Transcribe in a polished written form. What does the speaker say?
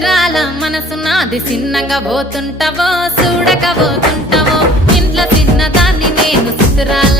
సిసిరాల మనసు నాది చిన్నగా పోతుంటావో చూడక పోతుంటావో ఇంట్లో చిన్నదాన్ని నేను సిసిరాల